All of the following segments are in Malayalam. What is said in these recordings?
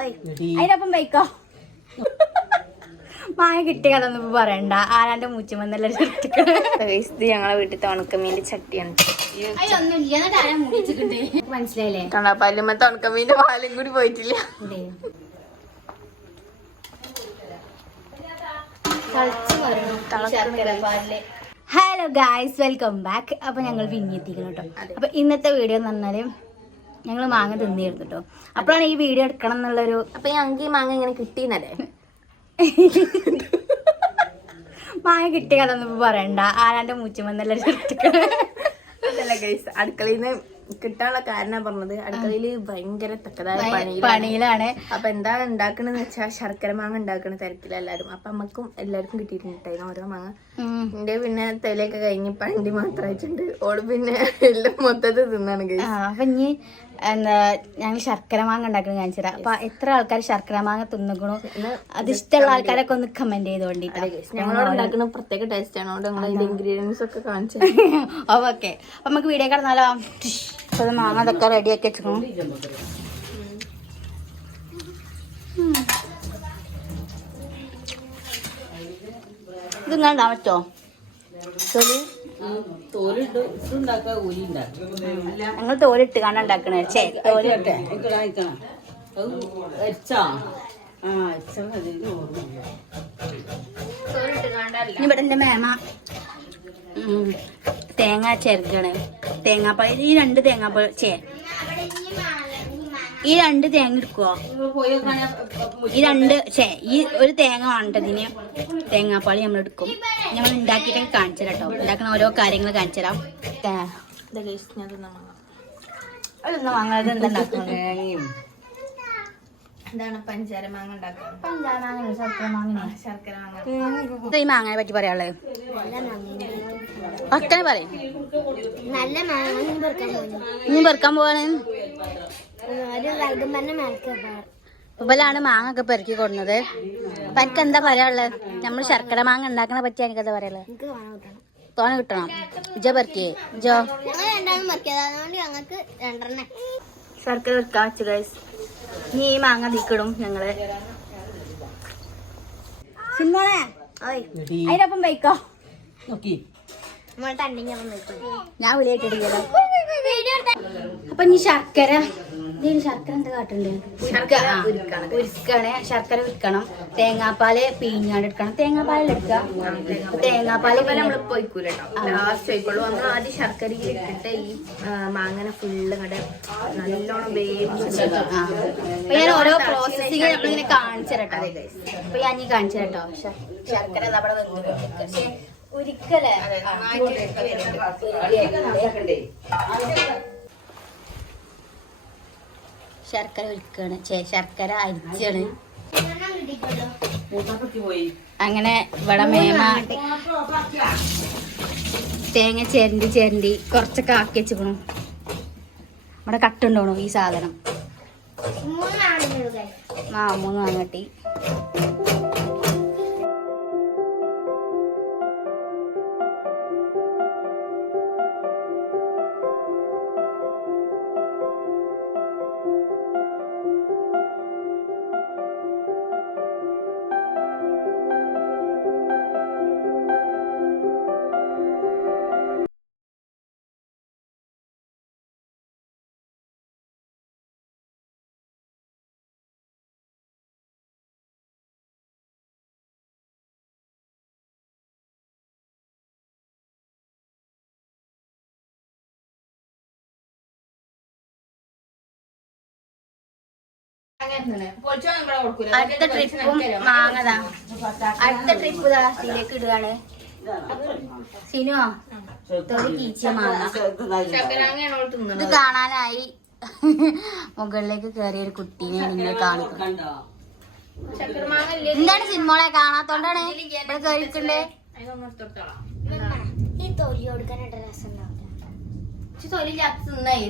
അതിനൊപ്പം വയ്ക്കോ മായ കിട്ടിയ കഥ ഒന്നും പറയണ്ട. ആരാന്റെ മൂച്ചുമെന്നല്ല ഞങ്ങളെ വീട്ടിൽ ഉണക്കമീന്റെ ചട്ടിയാണ്. മനസ്സിലായില്ലേ? കണ്ടാപ്പാലുമത്തെ ഉണക്കമീന്റെ പാലും കൂടി പോയിട്ടില്ല. ഹലോ ഗായ്സ് വെൽക്കം ബാക്ക് അപ്പൊ ഞങ്ങൾ പിന്നെ എത്തിക്കണം കേട്ടോ. അപ്പൊ ഇന്നത്തെ വീഡിയോ എന്ന് പറഞ്ഞാൽ ഞങ്ങൾ മാങ്ങ തിന്നിരുന്നു കേട്ടോ അപ്പോഴാണ് ഈ വീഡിയോ എടുക്കണം എന്നുള്ളൊരു അപ്പൊ ഞങ്ങൾക്ക് ഈ മാങ്ങ ഇങ്ങനെ കിട്ടിയെന്നല്ലേ മാങ്ങ കിട്ടിയ കഥ ഒന്നും പറയണ്ട. ആരാന്റെ മൂച്ചുമെന്നല്ല അടുക്കളയിൽ നിന്ന് കിട്ടാനുള്ള കാരണം പറഞ്ഞത് അടുക്കളയിൽ ഭയങ്കര തക്കതായ പണിയിലാണ്. അപ്പൊ എന്താ ഉണ്ടാക്കണെന്ന് വെച്ചാൽ ശർക്കര മാങ്ങ ഉണ്ടാക്കണ തിരക്കില്ല എല്ലാരും. അപ്പൊ അമ്മക്കും എല്ലാവർക്കും കിട്ടിയിട്ടുണ്ടായിരുന്നു ഓരോ മാങ്ങ. എന്റെ പിന്നെ തലയൊക്കെ കഴിഞ്ഞ് പണ്ടി മാത്രമായിട്ടുണ്ട് ഓൾ പിന്നെ എല്ലാം മൊത്തത്തിൽ തിന്നാണ് അപ്പൊ ഇനി എന്താ ഞങ്ങൾ ശർക്കര മാങ്ങ ഉണ്ടാക്കണം കാണിച്ചു തരാം അപ്പൊ എത്ര ആൾക്കാർ ശർക്കര മാങ്ങ തിന്നുക്കണു? അത് ഇഷ്ടമുള്ള ആൾക്കാരൊക്കെ ഒന്ന് കമന്റ് ചെയ്തോണ്ടിട്ട്. ഉണ്ടാക്കുന്ന പ്രത്യേക ടേസ്റ്റ് ആണ്. ഇൻഗ്രീഡിയൻസ് ഒക്കെ കാണിച്ചു ഓക്കെ അപ്പൊ നമുക്ക് വീഡിയോ കടന്നാലോ? അപ്പൊ മാങ്ങ അതൊക്കെ റെഡി ആക്കി വെച്ചിരിക്കണം. ഇത് ഇങ്ങനെ ഞങ്ങൾ തോലിട്ട് കാണാൻ ഉണ്ടാക്കണേ. ചേ തോൽ. ഇനി ഇവിടെ എന്റെ മേമ തേങ്ങ ചേർക്കണേ തേങ്ങാപ്പാൽ ഈ രണ്ട് തേങ്ങാപ്പാൽ ചേ ഈ രണ്ട് തേങ്ങ എടുക്കുവോ? ഈ രണ്ട് ഛേ ഈ ഒരു തേങ്ങ വേണ്ടതിന് തേങ്ങാപ്പാളി നമ്മൾ എടുക്കും. നമ്മൾ ഉണ്ടാക്കിയിട്ടൊക്കെ കാണിച്ചു കേട്ടോ ഉണ്ടാക്കുന്ന ഓരോ കാര്യങ്ങൾ കാണിച്ചു തരാം. തേ- അതൊന്നും വാങ്ങാതെ എന്താ ഉണ്ടാക്കുന്നത്? ഇതാണ് പഞ്ചാര മാങ്ങ ഉണ്ടാക്കുന്നത്. ഈ മാങ്ങനെ പറ്റി പറയാനുള്ളത് ഒറ്റനെ പറയും. നല്ല മാങ്ങ. ഇനി പെറുക്കാൻ പോവാണ്. ഇവലാണ് മാങ്ങ ഒക്കെ പെറുക്കി കൊടുന്നത്. അപ്പൊ എനിക്ക് എന്താ പറയാനുള്ളത് നമ്മൾ ശർക്കര മാങ്ങ ഉണ്ടാക്കണ പറ്റി എനിക്ക് എന്താ തോന കിട്ടണം. ജോ പെറുക്കിയേ. ജോ ശർക്കര വെക്കാൻ വെച്ചു ഗൈസ് നീ ഈ മാങ്ങ തീക്കിടും ഞങ്ങൾ. അതിനൊപ്പം വയ്ക്കോ. ഞാൻ വിളിയായിട്ടില്ലല്ലോ അപ്പൊ ഇനി ശർക്കര ഇതിന് ശർക്കര എന്താ കാട്ടുണ്ട്? ഉരുക്കാണ്. ശർക്കര ഉരുക്കണം. തേങ്ങാപ്പാൽ പിഴിഞ്ഞാണ്ട് എടുക്കണം. തേങ്ങാപ്പാലിൽ എടുക്കുക തേങ്ങാപ്പാൽ നമ്മൾ പോയിക്കൂല ലാസ്റ്റ് പോയിക്കോളൂ നമ്മൾ ആദ്യം ശർക്കരയിൽ ഇട്ടിട്ട് ഈ മാങ്ങന ഫുള്ള് ഇങ്ങടെ നല്ലോണം വേവിച്ച് ആ. അപ്പൊ ഞാൻ ഓരോ പ്രോസസ്സിങ് നമ്മളിങ്ങനെ കാണിച്ചു തരട്ടോ. അപ്പൊ ഞാൻ ഈ കാണിച്ചു തരട്ടോ. ശർക്കര നമ്മുടെ ഒരിക്കലേ ശർക്കര ഒഴിക്കാണ് ശർക്കര അരിച്ചാണ്. അങ്ങനെ ഇവിടെ മേമ തേങ്ങ ചേരണ്ടി ചേരണ്ടി കുറച്ചൊക്കെ ആക്കി വെച്ചിക്കണു. ഇവിടെ കട്ടുണ്ടോണു ഈ സാധനം? ആ മൂന്ന് വാങ്ങട്ടി അടുത്ത ട്രിപ്പും മാങ്ങതാ അടുത്ത ട്രിപ്പ് ഇതാ ഇതിലേക്ക് ഇടുകയാണ്. സിനുവോ കീച്ച മാങ്ങ. ഇത് കാണാനായി. മുകളിലേക്ക് കേറിയ ഒരു കുട്ടീനെ നിങ്ങൾ കാണിക്കുന്നു എന്താണ് സിനിമകളെ കാണാത്തോണ്ടാണ്? ഇവിടെ കയറിയിട്ടുണ്ടേ ഈ തൊലി കൊടുക്കാനായിട്ട് രസം ഉണ്ടാവില്ല. തൊലില്ലാത്ത തിന്നായി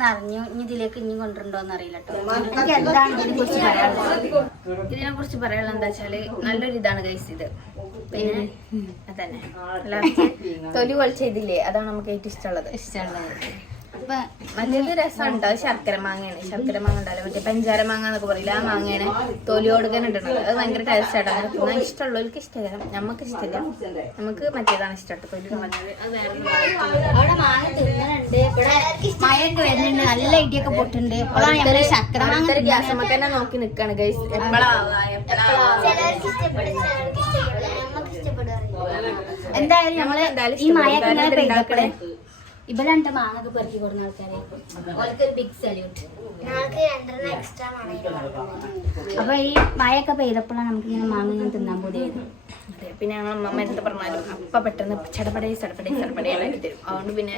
നിറഞ്ഞു. ഇനി ഇതിലേക്ക് ഇനി കൊണ്ടുണ്ടോന്ന് അറിയില്ല കേട്ടോ ഇതിനെ കുറിച്ച് പറയാനുള്ളത്? ഇതിനെ കുറിച്ച് പറയാനുള്ള എന്താ വെച്ചാൽ നല്ലൊരു ഇതാണ് ഗൈസ് ഇത്. പിന്നെ അതന്നെ. തൊലി തൊലി പൊളിച്ചതില്ലേ അതാണ് നമുക്ക് ഏറ്റവും ഇഷ്ടമുള്ളത്. ഇഷ്ടമുള്ളത്. അപ്പൊ മറ്റേത് രസമുണ്ട്. അത് ശർക്കര മാങ്ങയാണ്. ശർക്കര മാങ്ങ ഉണ്ടല്ലോ. മറ്റേ പഞ്ചാര മാങ്ങ എന്നൊക്കെ പറയില്ല? ആ മാങ്ങയാണ് തൊലി കൊടുക്കാൻ ഇടുന്നത്. അത് ഭയങ്കര ടേസ്റ്റ് ആട്ടോ. അങ്ങനെ ഇഷ്ടമുള്ളവർക്ക് ഇഷ്ടമല്ല. നമുക്ക് ഇഷ്ടമില്ല. നമുക്ക് മറ്റേതാണ് ഇഷ്ടം തൊലി നല്ല ഇടിയൊക്കെ പൊട്ടുണ്ട് ശർക്കര മാങ്ങ ഗ്യാസ് നമുക്ക് തന്നെ നോക്കി നിക്കാണ് ഗൈസ് ഇഷ്ടപ്പെടുക എന്തായാലും നമ്മൾ ഈ മഴ. ഇങ്ങനെ പെയ്തപ്പോഴേ ഇവരാണ്ട് മാങ്ങൊക്കെ പെറുക്കി കൊടുക്കുന്ന ആൾക്കാരായിരിക്കും ഒരു ബിഗ് സല്യൂട്ട് അപ്പൊ ഈ മഴയൊക്കെ പെയ്തപ്പോഴാണ് നമുക്ക് ഇങ്ങനെ മാങ്ങ ഇങ്ങനെ തിന്നാൻ പോയത് പിന്നെ ഞങ്ങൾ അമ്മ എന്ത് പറഞ്ഞാലും അപ്പ പെട്ടെന്ന് ചടപടേ ചടപടേ ചടപടേ ആക്കി തരും അതുകൊണ്ട് പിന്നെ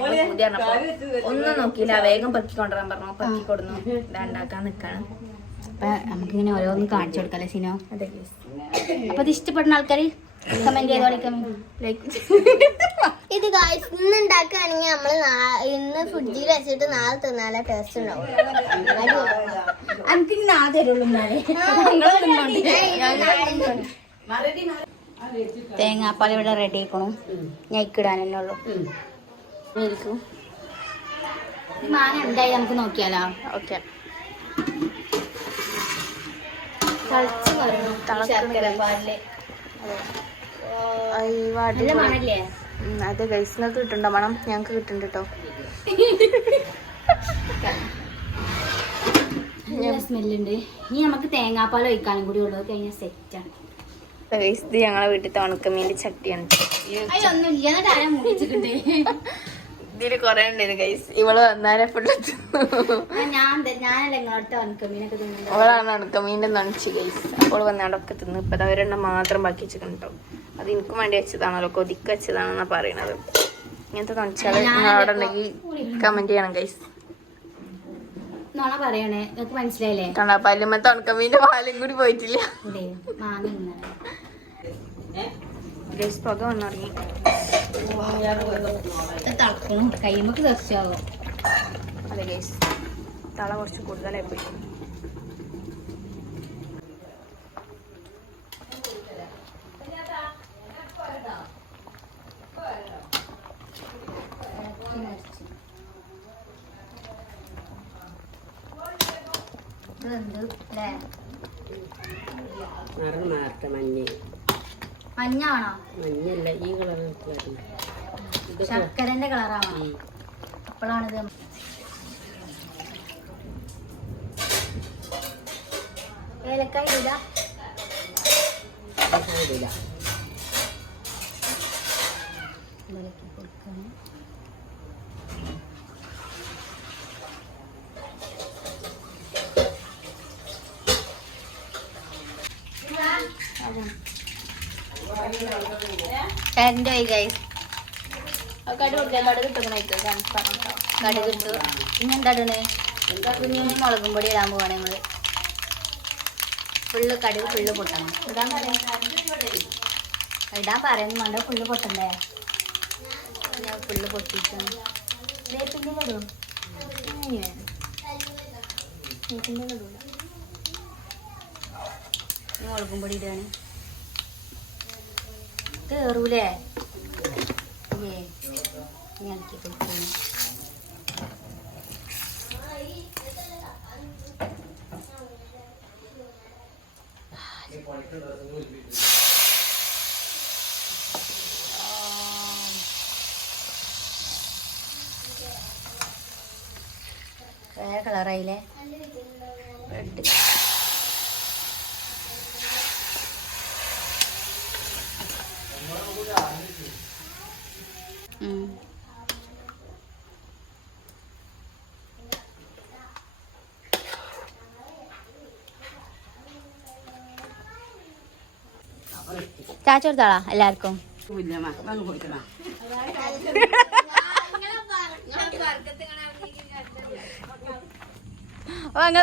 ഒന്നും നോക്കിയില്ല. വേഗം പെറുക്കി കൊണ്ടുവരാൻ പറഞ്ഞു. പെറുക്കി കൊടുന്നു. ഇതാണ്ടാക്കാൻ നിക്കാണ്. അപ്പൊ നമുക്കിങ്ങനെ ഓരോന്നും കാണിച്ചു കൊടുക്കാല്ലേ സിനോ? അതെ അപ്പൊ ഇത് ഇഷ്ടപ്പെടുന്ന ആൾക്കാർ കമന്റ് ചെയ്തോളിക്കാം ലൈക്ക് ഇത് ഗായ്സ് ഇന്ന് ഉണ്ടാക്കുകയാണെങ്കിൽ നമ്മൾ ഇന്ന് ഫ്രിഡ്ജിൽ വെച്ചിട്ട് നാളെ തിന്നാലേ ടേസ്റ്റ് ഉണ്ടാവും. എനിക്ക് തരുള്ളൂ തേങ്ങാപ്പാൽ ഇവിടെ റെഡി ആക്കണം ഞെക്കിടാൻ തന്നെ ഉള്ളു. എന്തായി നമുക്ക് നോക്കിയാലോ? ഓക്കെ. തിളച്ചു ശർക്കര പാലിൽ. അതെ ഗൈസ് നിങ്ങൾക്ക് കിട്ടുന്നുണ്ടോ മണം? ഞങ്ങൾക്ക് കിട്ടുന്നുണ്ട് കേട്ടോ നല്ല സ്മെല്ലുണ്ട്. ഇനി നമുക്ക് തേങ്ങാപ്പാൽ ഒഴിക്കാനും കൂടി ഉള്ളത് കഴിഞ്ഞാൽ സെറ്റാണ് ഗൈസ് ഇത് ഞങ്ങളെ വീട്ടിൽ ഉണക്കമീന്റെ ചട്ടിയാണ് ഇതിൽ കൊറേ ഇതിൽ ഉണ്ടായിരുന്നു ഗൈസ് ഇവൾ വന്നാലേ ഫുള്ള് അവളാണ് ഉണക്കമീന്റെ നണിച്ച് ഗൈസ് അപ്പോൾ വന്നാടൊക്കെ തിന്ന്. ഇപ്പൊ അവരെണ്ണം മാത്രം ബാക്കി വെച്ചിട്ടുണ്ടോ അത് എനിക്കും വേണ്ടി വെച്ചതാണല്ലോ കൊതിക്ക് വെച്ചതാണെന്നാ പറയണത്. ഇങ്ങനത്തെ നിങ്ങൾ അവിടെ ഉണ്ടെങ്കിൽ കമന്റ് ചെയ്യണം ഗൈസ് പറയണേ മനസ്സിലായില്ലേ? കണ്ടാ പാലും കൂടി പോയിട്ടില്ല. ഗൈസ് പുക വന്നിറങ്ങി കയ്യുമ്പക്ക് അതെ ഗൈസ് തള കുറച്ച് കൂടുതലായി പോയി. നിറം മാറട്ടെ മഞ്ഞ. മഞ്ഞാണോ? മഞ്ഞല്ല ഈ കളർ ശർക്കരന്റെ കളറാണോ? അപ്പോഴാണിത്. ഏലക്കായ ഇടില്ല ഇളക്കി കൊടുക്കണം എന്റെ ഗൈസ് കടുക് ഇട്ടു ഇനി എന്താ ഇടണേ ഇനി മുളകും പൊടി ഇടാൻ പോവാണ് നമ്മൾ ഫുള്ള് കടുക് ഫുള്ള് പൊട്ടണം. ഇടാൻ പറയാം. ഇടാൻ പറയുന്നു വേണ്ട ഫുള്ള് പൊട്ടണ്ടേ? ഞാൻ ഫുള്ള് പൊട്ടിട്ടാണ് വേപ്പിന്റെ മുളകും പൊടി ഇടുകയാണ് കേറൂലേ? ഏ ഇളക്കി കൊടുക്കുന്നു വേറെ കളറായില്ലേ? റെഡ് ചാച്ച എല്ലാവർക്കും.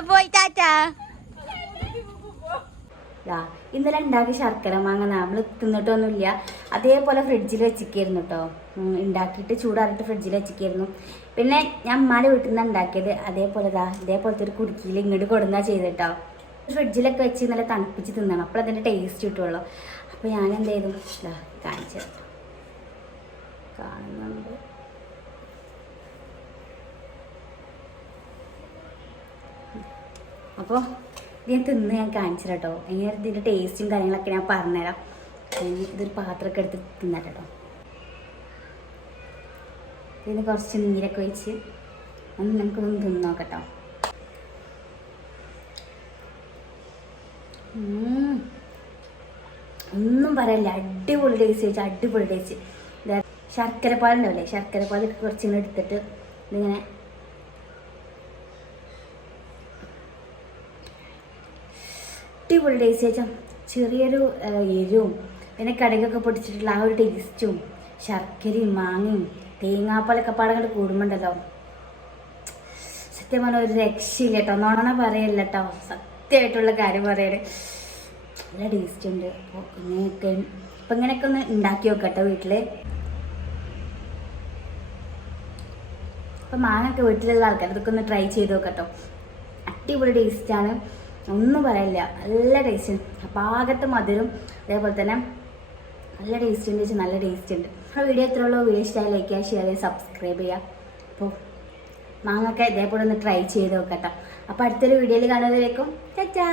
പോയി ഇന്നലെ ഉണ്ടാക്കിയ ശർക്കര മാങ്ങ നമ്മൾ തിന്നിട്ടൊന്നുമില്ല. അതേപോലെ ഫ്രിഡ്ജിൽ വെച്ചിരിക്കുന്നു കേട്ടോ ഉണ്ടാക്കിയിട്ട് ചൂടാറിയിട്ട് ഫ്രിഡ്ജിൽ വെച്ചിരിക്കുന്നു പിന്നെ ഞാൻ അമ്മാന്റെ വീട്ടിൽ നിന്ന് ഉണ്ടാക്കിയത് അതേപോലെ ദാ ഇതേപോലത്തെ ഒരു കുടുക്കിയിൽ ഇങ്ങോട്ട് കൊടുന്നാ ചെയ്തിട്ടോ. ഫ്രിഡ്ജിലൊക്കെ വെച്ച് നല്ല തണുപ്പിച്ച് തിന്നണം. അപ്പോൾ അതിന്റെ ടേസ്റ്റ് കിട്ടുള്ളൂ അപ്പോൾ ഞാൻ എന്ത് ചെയ്തു കാണിച്ചത് കാണുന്നുണ്ട്. അപ്പോൾ ഇത് ഞാൻ തിന്ന് ഞാൻ കാണിച്ചു കേട്ടോ എങ്ങനെ ഇതിന്റെ ടേസ്റ്റും കാര്യങ്ങളൊക്കെ ഞാൻ പറഞ്ഞുതരാം. ഞാൻ ഇതൊരു പാത്രമൊക്കെ എടുത്ത് തിന്നാം കേട്ടോ ഇതിന് കുറച്ച് നീരൊക്കെ ഒഴിച്ച് ഒന്ന് നമുക്കൊന്ന് തിന്ന് നോക്കട്ടോ. ഒന്നും പറയല്ല. അടിപൊളി ടേസ്റ്റ് വെച്ചാൽ അടിപൊളി ടേസ്റ്റ് ശർക്കര പാലുണ്ടാവില്ലേ ശർക്കര പാൽ കുറച്ചിങ്ങനെ എടുത്തിട്ട് ഇതിങ്ങനെ അടിപൊളി ടേസ്റ്റ് വെച്ചാൽ ചെറിയൊരു എരിവും പിന്നെ കടുകൊക്കെ പൊടിച്ചിട്ടുള്ള ആ ഒരു ടേസ്റ്റും ശർക്കരയും മാങ്ങയും തേങ്ങാപ്പാലൊക്കെ പാടങ്ങോട്ട് കൂടുമ്പോണ്ടല്ലോ. സത്യം പറഞ്ഞാൽ ഒരു രക്ഷയില്ല കേട്ടോ നോണ പറയല്ല കേട്ടോ സത്യമായിട്ടുള്ള കാര്യം പറയണേ. നല്ല ടേസ്റ്റ് ഉണ്ട്. അപ്പോൾ ഇങ്ങനെയൊക്കെ അപ്പം ഇങ്ങനെയൊക്കെ ഒന്ന് ഉണ്ടാക്കി നോക്കട്ടോ വീട്ടിൽ അപ്പം മാങ്ങൊക്കെ വീട്ടിലുള്ള ആൾക്കാർ ഇതൊക്കെ ഒന്ന് ട്രൈ ചെയ്ത് നോക്കട്ടോ. അടിപൊളി ടേസ്റ്റാണ് ഒന്നും പറയില്ല. നല്ല ടേസ്റ്റ് പാകത്ത് മധുരം അതേപോലെ തന്നെ നല്ല ടേസ്റ്റ് ഉണ്ട് നല്ല ടേസ്റ്റ് ഉണ്ട്. ആ വീഡിയോ എത്ര ഉള്ളൂ. വീഡിയോ ഇഷ്ടമായി ലൈക്ക് ചെയ്യുക ഷെയർ ചെയ്യുക സബ്സ്ക്രൈബ് ചെയ്യുക. അപ്പോൾ മാങ്ങൊക്കെ ഇതേപോലെ ഒന്ന് ട്രൈ ചെയ്ത് നോക്കട്ടോ. അപ്പോൾ അടുത്തൊരു വീഡിയോയിൽ കാണുന്നതിലേക്കും ചാ